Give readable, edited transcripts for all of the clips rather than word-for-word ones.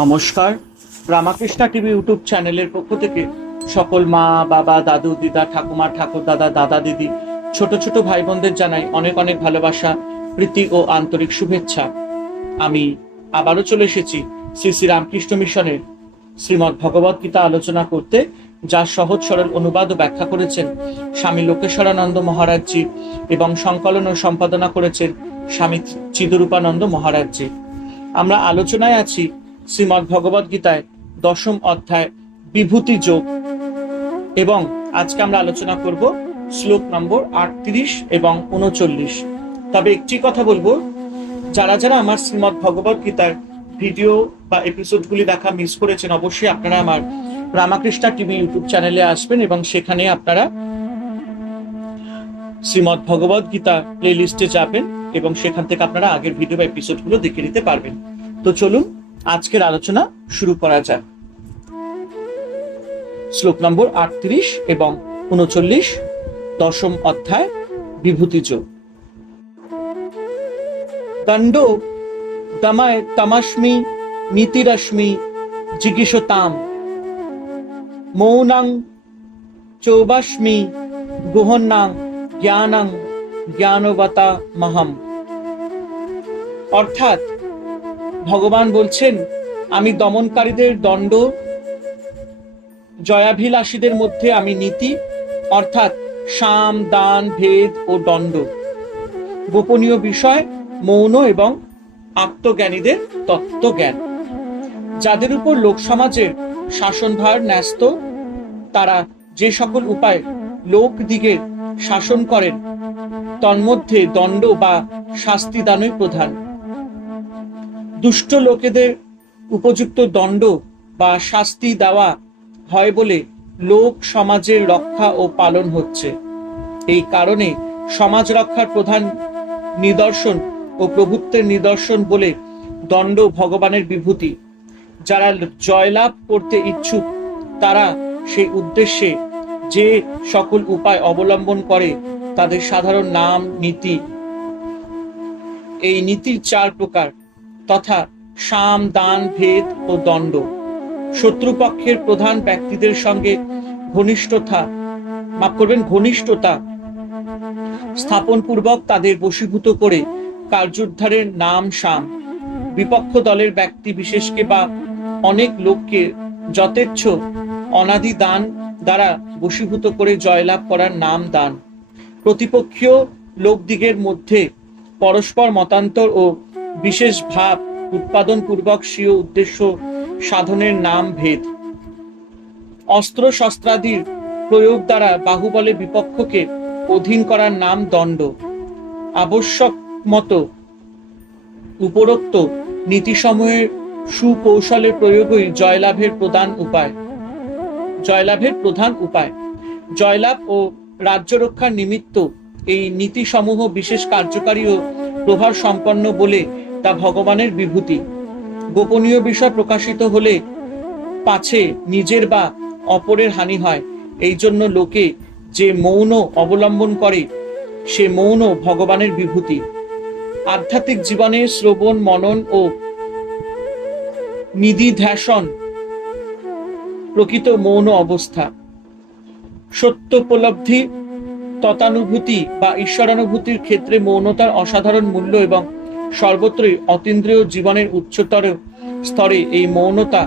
নমস্কার। Ramakrishna TV YouTube চ্যানেলের পক্ষ থেকে সকল মা বাবা, দাদু দিদা, ঠাকুমা ঠাকুর দাদা, দাদা দিদি, ছোট ছোট ভাই বোনদের জানাই অনেক অনেক ভালোবাসা, প্রীতি ও আন্তরিক শুভেচ্ছা। আমি আবারও চলে এসেছি শ্রী শ্রী রামকৃষ্ণ মিশনের শ্রীমদ্ ভগবত গীতা আলোচনা করতে, যার সহজ সরল অনুবাদ ও ব্যাখ্যা করেছেন স্বামী লোকেশ্বরানন্দ মহারাজজি এবং সংকলন ও সম্পাদনা করেছেন স্বামী চিদরূপানন্দ মহারাজজি। আমরা আলোচনায় আছি শ্রীমদ্ ভগবত গীতায় 10ম অধ্যায় বিভূতি যোগ, এবং আজকে আমরা আলোচনা করব শ্লোক নম্বর 38 এবং 39। তবে একটি কথা বলবো, যারা যারা আমার শ্রীমদ্ ভগবত গীতার ভিডিও বা এপিসোডগুলি দেখা মিস করেছেন, অবশ্যই আপনারা আমার রামাকৃষ্ণা টিভি ইউটিউব চ্যানেলে আসবেন এবং সেখানে আপনারা শ্রীমদ্ ভগবত গীতা প্লে লিস্টে যাবেন এবং সেখান থেকে আপনারা আগের ভিডিও বা এপিসোডগুলো দেখে নিতে পারবেন। তো চলুন আজকের আলোচনা শুরু করা যাক। শ্লোক নম্বর 38 এবং 39, 10ম অধ্যায় বিভূতি যোগ। দণ্ড দমায় তমস্মি নীতিরশ্মি জিগীষতাম, মৌনং চৌবাস্মি গুহন্নাং জ্ঞানং জ্ঞানবতা মহম। অর্থাৎ ভগবান বলছেন, আমি দমনকারীদের দণ্ড, জয়াভিলাষীদের মধ্যে আমি নীতি, অর্থাৎ সাম দান ভেদ ও দণ্ড, গোপনীয় বিষয় মৌন এবং আত্মজ্ঞানীদের তত্ত্বজ্ঞান। যাদের উপর লোক সমাজের শাসনভার ন্যস্ত, তারা যে সকল উপায় লোক দিগের শাসন করেন, তন্মধ্যে দণ্ড বা শাস্তি দানই প্রধান। দুষ্ট লোকেদের উপযুক্ত দণ্ড বা শাস্তি দেওয়া হয় বলে লোক সমাজের রক্ষা ও পালন হচ্ছে। এই কারণে সমাজ রক্ষার প্রধান নিদর্শন ও প্রভুত্বের নিদর্শন বলে দণ্ড ভগবানের বিভূতি। যারা জয়লাভ করতে ইচ্ছুক, তারা সেই উদ্দেশ্যে যে সকল উপায় অবলম্বন করে, তাদের সাধারণ নাম নীতি। এই নীতির 4 প্রকার, তথা সাম দান ভেদ ও দণ্ড। শত্রুপক্ষের প্রধান ব্যক্তিদের সঙ্গে ঘনিষ্ঠতা স্থাপন পূর্বক তাদের বশীভূত করে কার্যোদ্ধারের নাম সাম। বিপক্ষ দলের ব্যক্তি বিশেষকে বা অনেক লোককে যথেচ্ছ অনাদি দান দ্বারা বশীভূত করে জয়লাভ করার নাম দান। প্রতিপক্ষীয় লোকদিগের মধ্যে পরস্পর মতান্তর ও বিশেষ ভাব উৎপাদন পূর্বক স্বীয় উদ্দেশ্য সাধনের নাম ভেদ। অস্ত্র শস্ত্রাদির প্রয়োগ দ্বারা বাহুবলে বিপক্ষকে অধীন করার নাম দণ্ড। আবশ্যক মতো উপরোক্ত নীতিসমূহের সুকৌশলের প্রয়োগই জয়লাভের প্রধান উপায়। জয়লাভ ও রাজ্য রক্ষার নিমিত্ত এই নীতিসমূহ বিশেষ কার্যকারী ও প্রভাব সম্পন্ন বলে তা ভগবানের বিভূতি। গোপনীয় বিষয় প্রকাশিত হলে পাছে নিজের বা অপরের হানি হয়, এই জন্য লোকে যে মৌন অবলম্বন করে, সে মৌন ভগবানের বিভূতি। আধ্যাত্মিক জীবনে শ্রবণ মনন ও নিদিধ্যাসন প্রকৃত মৌন অবস্থা। সত্যোপলব্ধি, ততানুভূতি বা ঈশ্বরানুভূতির ক্ষেত্রে মৌনতার অসাধারণ মূল্য এবং সর্বত্রই অতীন্দ্রিয় জীবনের উচ্চতর স্তরে এই মৌনতা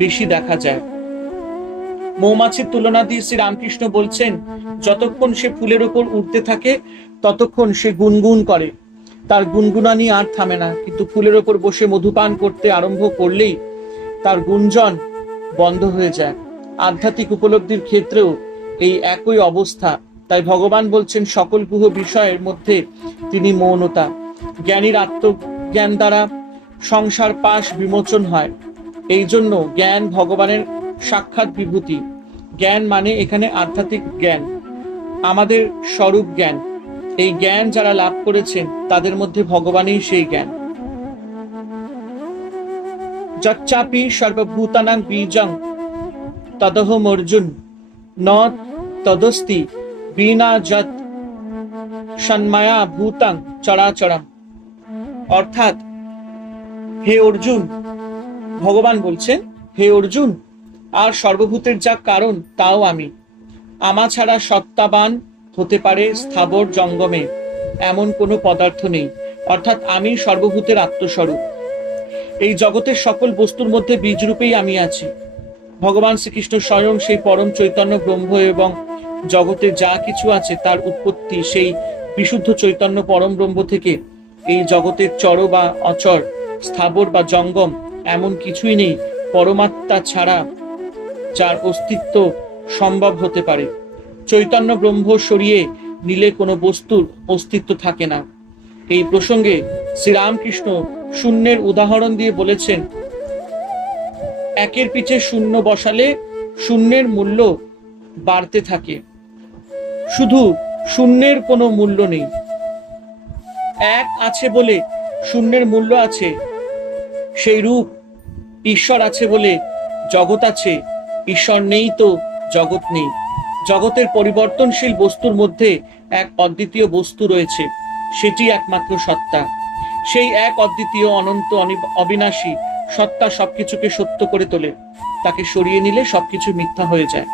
বেশি দেখা যায়। মৌমাছির তুলনা দিয়ে শ্রী রামকৃষ্ণ বলছেন, যতক্ষণ সে ফুলের উপর উঠতে থাকে ততক্ষণ সে গুনগুন করে, তার গুনগুনানি আর থামে না। কিন্তু ফুলের উপর বসে মধুপান করতে আরম্ভ করলেই তার গুঞ্জন বন্ধ হয়ে যায়। আধ্যাত্মিক উপলব্ধির ক্ষেত্রেও এই একই অবস্থা। তাই ভগবান বলছেন, সকল গুহ বিষয়ের মধ্যে তিনি মৌনতা। জ্ঞানীর আত্মজ্ঞান দ্বারা সংসার পাশ বিমোচন হয়। এই জন্য জ্ঞান ভগবানের সাক্ষাৎ বিভূতি। জ্ঞান মানে এখানে আধ্যাত্মিক জ্ঞান, আমাদের স্বরূপ জ্ঞান। এই জ্ঞান যারা লাভ করেছেন, তাদের মধ্যে ভগবানই সেই জ্ঞান। যচ্চাপি সর্বভূতানাং বীজং তদহম অর্জুন ন তদস্তি বিনা যৎ সন্মায়া ভূতাং চরাচরম। অর্থাৎ, হে অর্জুন, ভগবান বলছেন, হে অর্জুন, আর সর্বভূতের যা কারণ তাও আমি। আমা ছাড়া সত্তাবান হতে পারে স্থাবর জঙ্গমে এমন কোনো পদার্থ নেই। অর্থাৎ আমি সর্বভূতের আত্মস্বরূপ। এই জগতের সকল বস্তুর মধ্যে বীজরূপেই আমি আছি। ভগবান শ্রীকৃষ্ণ স্বয়ং সেই পরম চৈতন্য ব্রহ্ম এবং জগতে যা কিছু আছে তার উৎপত্তি সেই বিশুদ্ধ চৈতন্য পরম ব্রহ্ম থেকে। এই জগতের চর বা অচর, স্থাবর বা জঙ্গম এমন কিছুই নেই পরমাত্মা ছাড়া যার অস্তিত্ব সম্ভব হতে পারে। চৈতন্য ব্রহ্ম সরিয়ে নিলে কোনো বস্তুর অস্তিত্ব থাকে না। এই প্রসঙ্গে শ্রীরামকৃষ্ণ শূন্যের উদাহরণ দিয়ে বলেছেন, একের পিছে শূন্য বসালে শূন্যের মূল্য বাড়তে থাকে, শুধু শূন্যের কোনো মূল্য নেই। এক আছে বলে শূন্যের মূল্য আছে, সেই রূপ ঈশ্বর আছে বলে জগৎ আছে, ঈশ্বর নেই তো জগৎ নেই। জগতের পরিবর্তনশীল বস্তুর মধ্যে এক অদ্বিতীয় বস্তু রয়েছে, সেটি একমাত্র সত্তা। সেই এক অদ্বিতীয় অনন্ত অবিনাশী সত্তা সবকিছুকে সত্য করে তোলে। তাকে সরিয়ে নিলে সবকিছু মিথ্যা হয়ে যায়।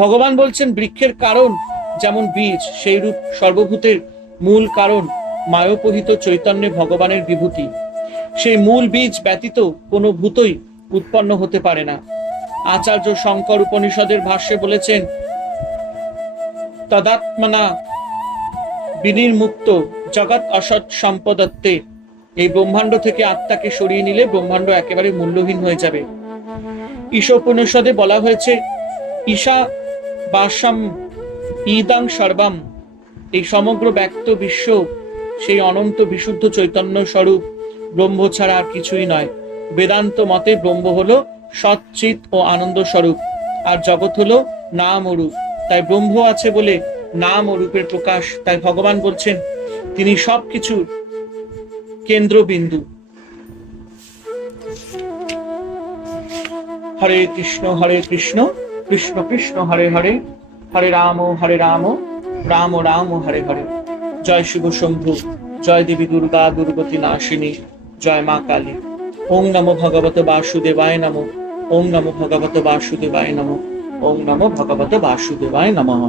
ভগবান বলছেন, বৃক্ষের কারণ যেমন বীজ, সেই রূপ সর্বভূতের মূল কারণ মায়োপহিত চৈতন্যে ভগবানের বিভূতি। সেই মূল বীজ ব্যতীত কোনো ভূতই উৎপন্ন হতে পারে না। আচার্য শঙ্কর উপনিষদের ভাষ্যে বলেছেন, তদাত্মনা বিনির্মুক্ত জগৎ অসৎ সম্পদত্তে। এই ব্রহ্মাণ্ড থেকে আত্মাকে সরিয়ে নিলে ব্রহ্মাণ্ড একেবারে মূল্যহীন হয়ে যাবে। ঈশ উপনিষদে বলা হয়েছে, ঈশা বাসাম ইদাং সর্বম। এই সমগ্র ব্যক্ত বিশ্ব সেই অনন্ত বিশুদ্ধ চৈতন্য স্বরূপ ব্রহ্ম ছাড়া আর কিছুই নয়। বেদান্ত মতে ব্রহ্ম হলো সচ্চিৎ ও আনন্দ স্বরূপ, আর জগৎ হলো নাম ও রূপ। তাই ব্রহ্ম আছে বলে নাম ও রূপের প্রকাশ। তাই ভগবান বলছেন, তিনি সবকিছুর কেন্দ্রবিন্দু। হরে কৃষ্ণ কৃষ্ণ কৃষ্ণ হরে হরে, হরে রাম রাম রাম হরে হরে। জয় শিব শম্ভু, জয় দেবী দুর্গা দুর্গতি নাশিনী, জয় মা কালী। ওং নমো ভগবত বাসুদেবায় নমো, ওং নমো ভগবত বাসুদেবায় নমো, ওং নমো ভগবত বাসুদেবায় নমঃ।